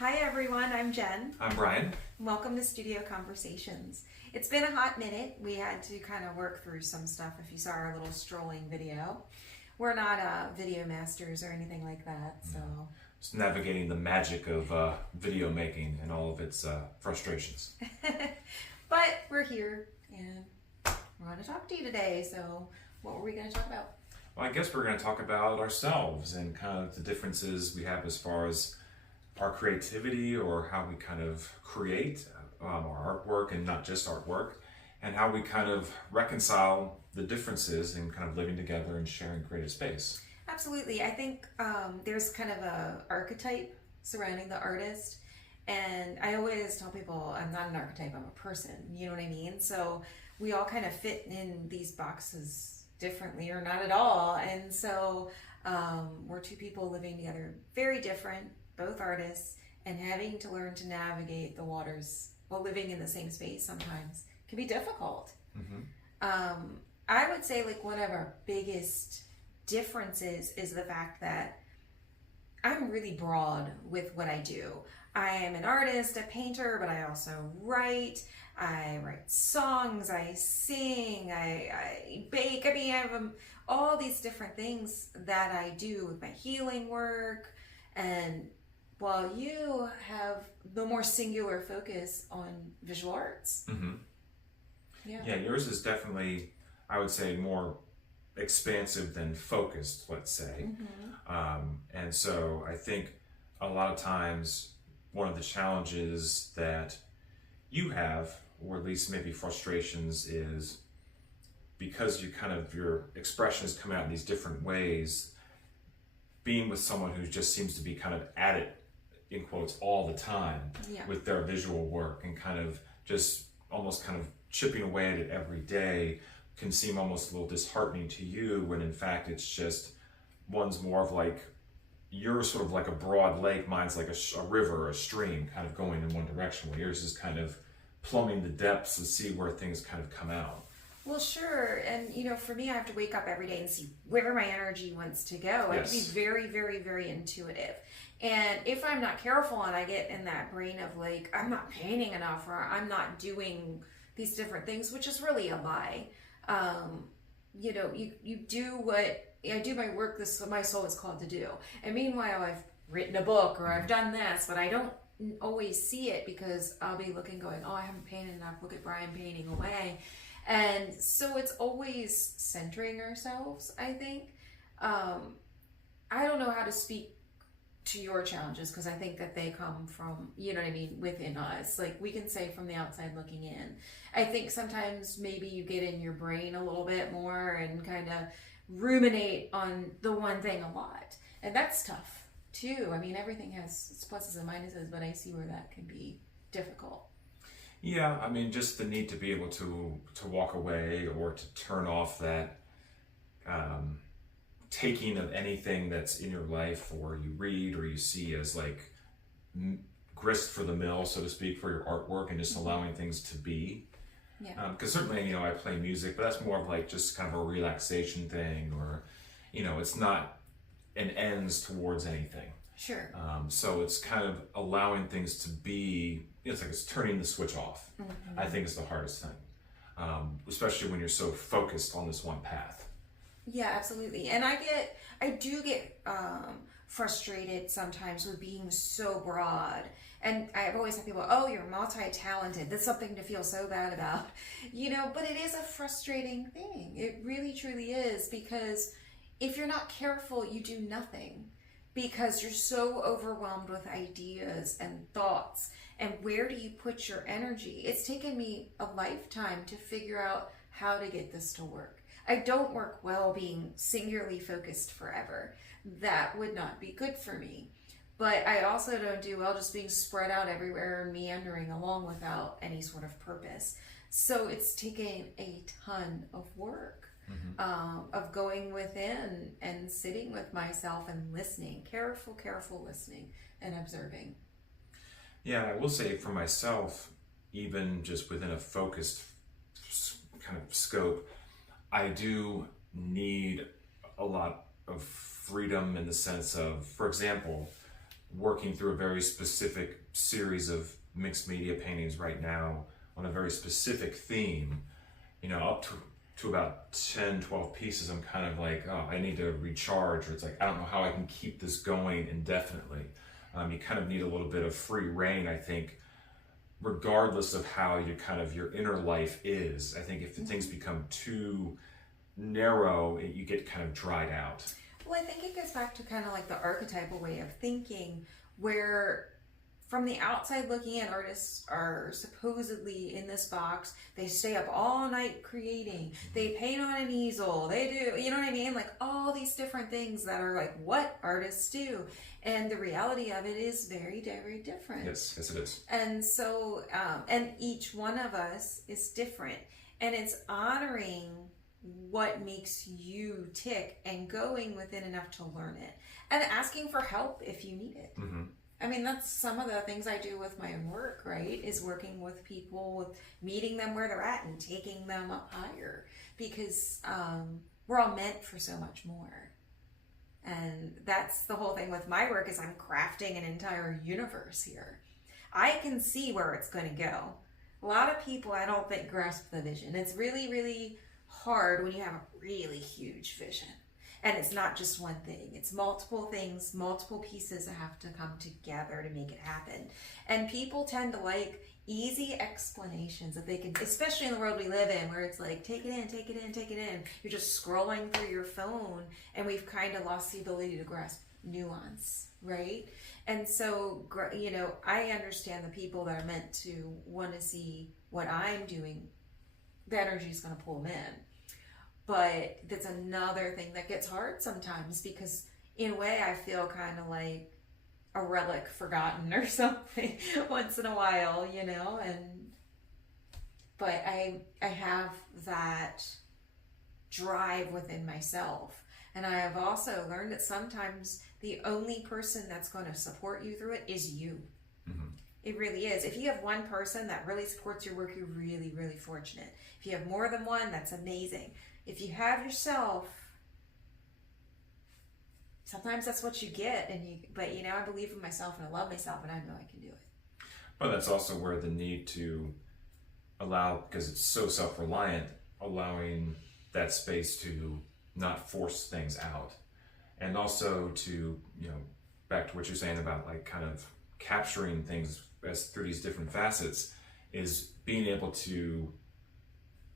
Hi everyone, I'm Jen. I'm Brian. Welcome to Studio Conversations. It's been a hot minute. We had to kind of work through some stuff if you saw our little strolling video. We're not video masters or anything like that, so... Just navigating the magic of video making and all of its frustrations. But we're here and we're going to talk to you today, so what were we going to talk about? Well, I guess we're going to talk about ourselves and kind of the differences we have as far as our creativity or how we kind of create our artwork and not just artwork, and how we kind of reconcile the differences in kind of living together and sharing creative space. Absolutely. I think there's kind of a archetype surrounding the artist, and I always tell people I'm not an archetype, I'm a person, you know what I mean? So we all kind of fit in these boxes differently or not at all, and so we're two people living together, very different, both artists, and having to learn to navigate the waters while living in the same space sometimes can be difficult. Mm-hmm. I would say like one of our biggest differences is the fact that I'm really broad with what I do. I am an artist, a painter, but I also write. I write songs, I sing, I bake. I mean, I have all these different things that I do with my healing work, and while you have the more singular focus on visual arts. Mm-hmm. Yeah, yours is definitely, I would say, more expansive than focused, let's say. Mm-hmm. And so I think a lot of times one of the challenges that you have, or at least maybe frustrations, is because your expressions come out in these different ways, being with someone who just seems to be kind of at it, in quotes, all the time with their visual work and kind of just almost kind of chipping away at it every day can seem almost a little disheartening to you, when in fact it's just, one's more of like, you're sort of like a broad lake, mine's like a river, a stream kind of going in one direction, where yours is kind of plumbing the depths to see where things kind of come out. Well, sure. And, you know, for me, I have to wake up every day and see where my energy wants to go. I have to be very, very, very intuitive. And if I'm not careful and I get in that brain of like, I'm not painting enough or I'm not doing these different things, which is really a lie. You know, you do what, I do my work, this is what my soul is called to do. And meanwhile, I've written a book or I've done this, but I don't always see it because I'll be looking going, oh, I haven't painted enough. Look at Brian painting away. And so it's always centering ourselves, I think. I don't know how to speak to your challenges because I think that they come from, you know what I mean, within us. Like we can say from the outside looking in. I think sometimes maybe you get in your brain a little bit more and kind of ruminate on the one thing a lot. And that's tough too. I mean, everything has its pluses and minuses, but I see where that can be difficult. Yeah, I mean, just the need to be able to walk away or to turn off that taking of anything that's in your life or you read or you see as like grist for the mill, so to speak, for your artwork, and just allowing things to be. Yeah. Because certainly, you know, I play music, but that's more of like just kind of a relaxation thing, or, you know, it's not an ends towards anything. Sure. So it's kind of allowing things to be, it's like it's turning the switch off. Mm-hmm. I think is the hardest thing, especially when you're so focused on this one path. Yeah, absolutely. And I do get frustrated sometimes with being so broad. And I've always had people, oh, you're multi-talented. That's something to feel so bad about, you know, but it is a frustrating thing. It really, truly is, because if you're not careful, you do nothing because you're so overwhelmed with ideas and thoughts. And where do you put your energy? It's taken me a lifetime to figure out how to get this to work. I don't work well being singularly focused forever. That would not be good for me. But I also don't do well just being spread out everywhere and meandering along without any sort of purpose. So it's taken a ton of work, of going within and sitting with myself and listening, careful listening and observing. Yeah, I will say for myself, even just within a focused kind of scope, I do need a lot of freedom in the sense of, for example, working through a very specific series of mixed media paintings right now on a very specific theme, up to about 10, 12 pieces, I'm kind of like, oh, I need to recharge, or it's like, I don't know how I can keep this going indefinitely. You kind of need a little bit of free reign, I think, regardless of how your inner life is. I think if things become too narrow, you get kind of dried out. Well, I think it goes back to kind of like the archetypal way of thinking, where from the outside looking in, artists are supposedly in this box. They stay up all night creating. They paint on an easel. They do, you know what I mean? Like all these different things that are like what artists do. And the reality of it is very, very different. Yes, it is. And so, and each one of us is different. And it's honoring what makes you tick and going within enough to learn it. And asking for help if you need it. Mm-hmm. I mean, that's some of the things I do with my own work, right? Is working with people, with meeting them where they're at and taking them up higher. Because we're all meant for so much more. And that's the whole thing with my work, is I'm crafting an entire universe here. I can see where it's going to go. A lot of people, I don't think, grasp the vision. It's really, really hard when you have a really huge vision. And it's not just one thing. It's multiple things, multiple pieces that have to come together to make it happen. And people tend to like easy explanations that they can, especially in the world we live in, where it's like, take it in, take it in, take it in. You're just scrolling through your phone, and we've kind of lost the ability to grasp nuance, right? And so, I understand the people that are meant to want to see what I'm doing, the energy is going to pull them in. But that's another thing that gets hard sometimes, because in a way I feel kind of like a relic forgotten or something once in a while, but I have that drive within myself. And I have also learned that sometimes the only person that's going to support you through it is you. Mm-hmm. It really is. If you have one person that really supports your work, you're really, really fortunate. If you have more than one, that's amazing. If you have yourself, sometimes that's what you get. But I believe in myself, and I love myself, and I know I can do it. But that's also where the need to allow, because it's so self-reliant, allowing that space to not force things out. And also to, back to what you're saying about like kind of capturing things as through these different facets, is being able to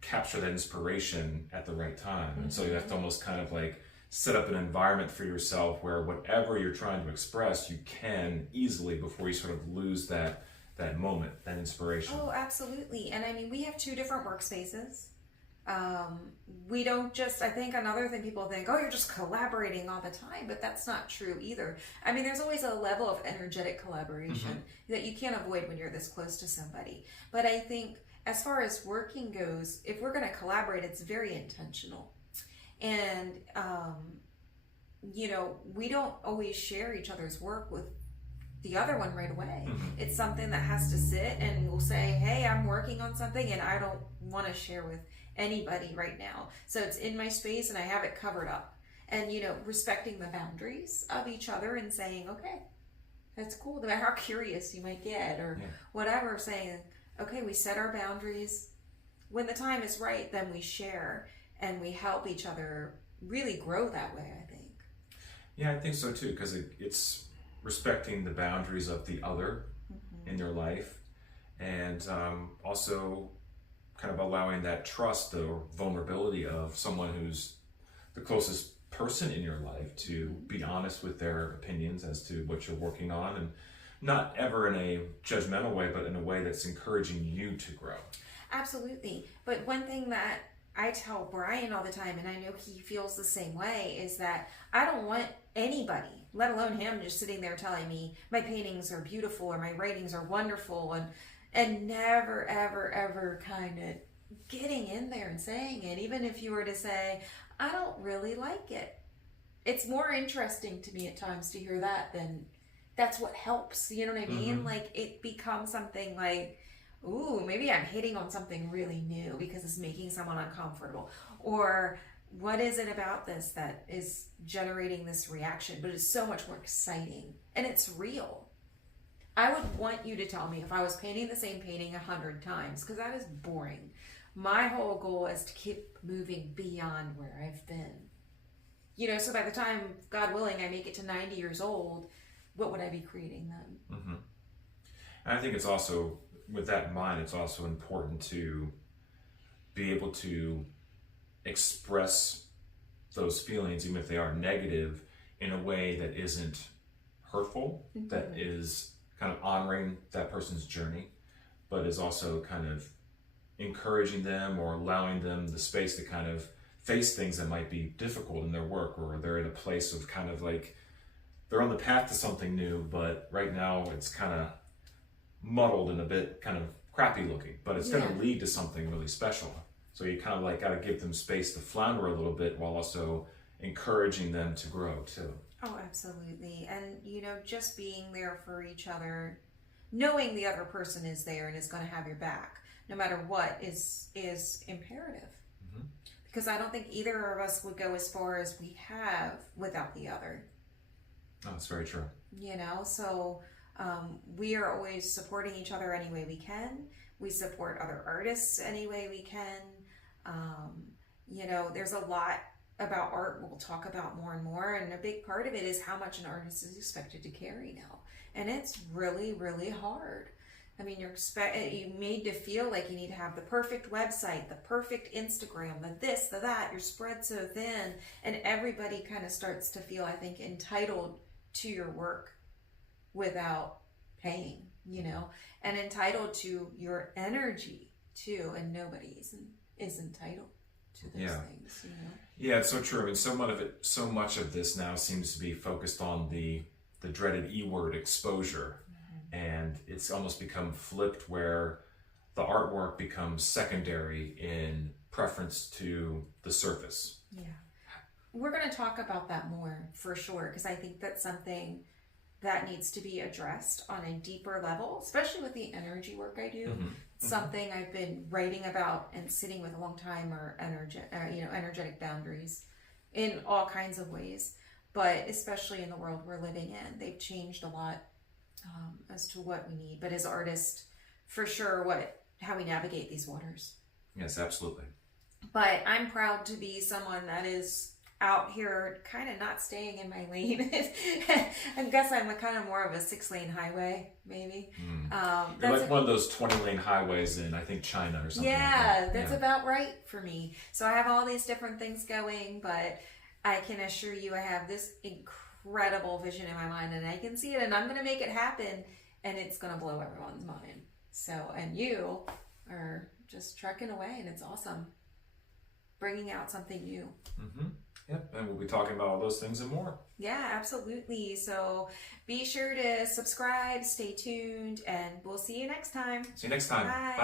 capture that inspiration at the right time. Mm-hmm. And so you have to almost kind of like set up an environment for yourself where whatever you're trying to express, you can easily, before you sort of lose that moment, that inspiration. Oh, absolutely. And I mean, we have two different workspaces. We don't just, I think another thing people think, oh, you're just collaborating all the time, but that's not true either. I mean, there's always a level of energetic collaboration that you can't avoid when you're this close to somebody. But I think as far as working goes, if we're going to collaborate, it's very intentional. And, we don't always share each other's work with the other one right away. It's something that has to sit, and we'll say, hey, I'm working on something and I don't want to share with anybody right now. So it's in my space and I have it covered up. And, respecting the boundaries of each other and saying, okay, that's cool. No matter how curious you might get or whatever, saying, okay, we set our boundaries. When the time is right, then we share and we help each other really grow that way, I think. Yeah, I think so too, because it's respecting the boundaries of the other in your life, and also kind of allowing that trust or vulnerability of someone who's the closest person in your life to be honest with their opinions as to what you're working on, and not ever in a judgmental way, but in a way that's encouraging you to grow. Absolutely. But one thing that I tell Brian all the time, and I know he feels the same way, is that I don't want anybody, let alone him, just sitting there telling me my paintings are beautiful or my writings are wonderful, and never, ever, ever kind of getting in there and saying it. Even if you were to say, I don't really like it. It's more interesting to me at times to hear that than that's what helps. You know what I mean? Like it becomes something like, ooh, maybe I'm hitting on something really new because it's making someone uncomfortable. Or what is it about this that is generating this reaction? But it's so much more exciting and it's real. I would want you to tell me if I was painting the same painting 100 times, because that is boring. My whole goal is to keep moving beyond where I've been. You know, so by the time, God willing, I make it to 90 years old, what would I be creating then? Mm-hmm. And I think it's also, with that in mind, it's also important to be able to express those feelings, even if they are negative, in a way that isn't hurtful, mm-hmm. that is kind of honoring that person's journey, but is also kind of encouraging them or allowing them the space to kind of face things that might be difficult in their work, or they're in a place of kind of like, they're on the path to something new, but right now it's kind of muddled and a bit kind of crappy looking, but it's going to lead to something really special. So you kind of like got to give them space to flounder a little bit while also encouraging them to grow too. Oh, absolutely. And, you know, just being there for each other, knowing the other person is there and is going to have your back, no matter what, is imperative. Mm-hmm. Because I don't think either of us would go as far as we have without the other. Oh, that's very true. You know, so we are always supporting each other any way we can. We support other artists any way we can. You know, there's a lot about art we'll talk about more and more, and a big part of it is how much an artist is expected to carry now, and it's really, really hard. I mean, you're made to feel like you need to have the perfect website, the perfect Instagram, the this, the that. You're spread so thin, and everybody kind of starts to feel, I think, entitled to your work without paying, you know, and entitled to your energy too, and nobody is entitled to those things, you know. Yeah, it's so true. I mean, so much of this now seems to be focused on the dreaded E word, exposure. Mm-hmm. And it's almost become flipped where the artwork becomes secondary in preference to the surface. Yeah. We're going to talk about that more for sure, because I think that's something that needs to be addressed on a deeper level, especially with the energy work I do. Mm-hmm. Something I've been writing about and sitting with a long time are energetic boundaries in all kinds of ways, but especially in the world we're living in, they've changed a lot as to what we need. But as artists, for sure, how we navigate these waters. Yes, absolutely. But I'm proud to be someone that is out here kind of not staying in my lane. I guess I'm kind of more of a 6-lane highway, maybe. You're like one of those 20-lane highways in, I think, China or something. Yeah, like that's about right for me. So I have all these different things going, but I can assure you I have this incredible vision in my mind, and I can see it, and I'm going to make it happen, and it's going to blow everyone's mind. So, and you are just trekking away, and it's awesome. Bringing out something new. Mm-hmm. Yep, and we'll be talking about all those things and more. Yeah, absolutely. So be sure to subscribe, stay tuned, and we'll see you next time. See you next time. Bye. Bye.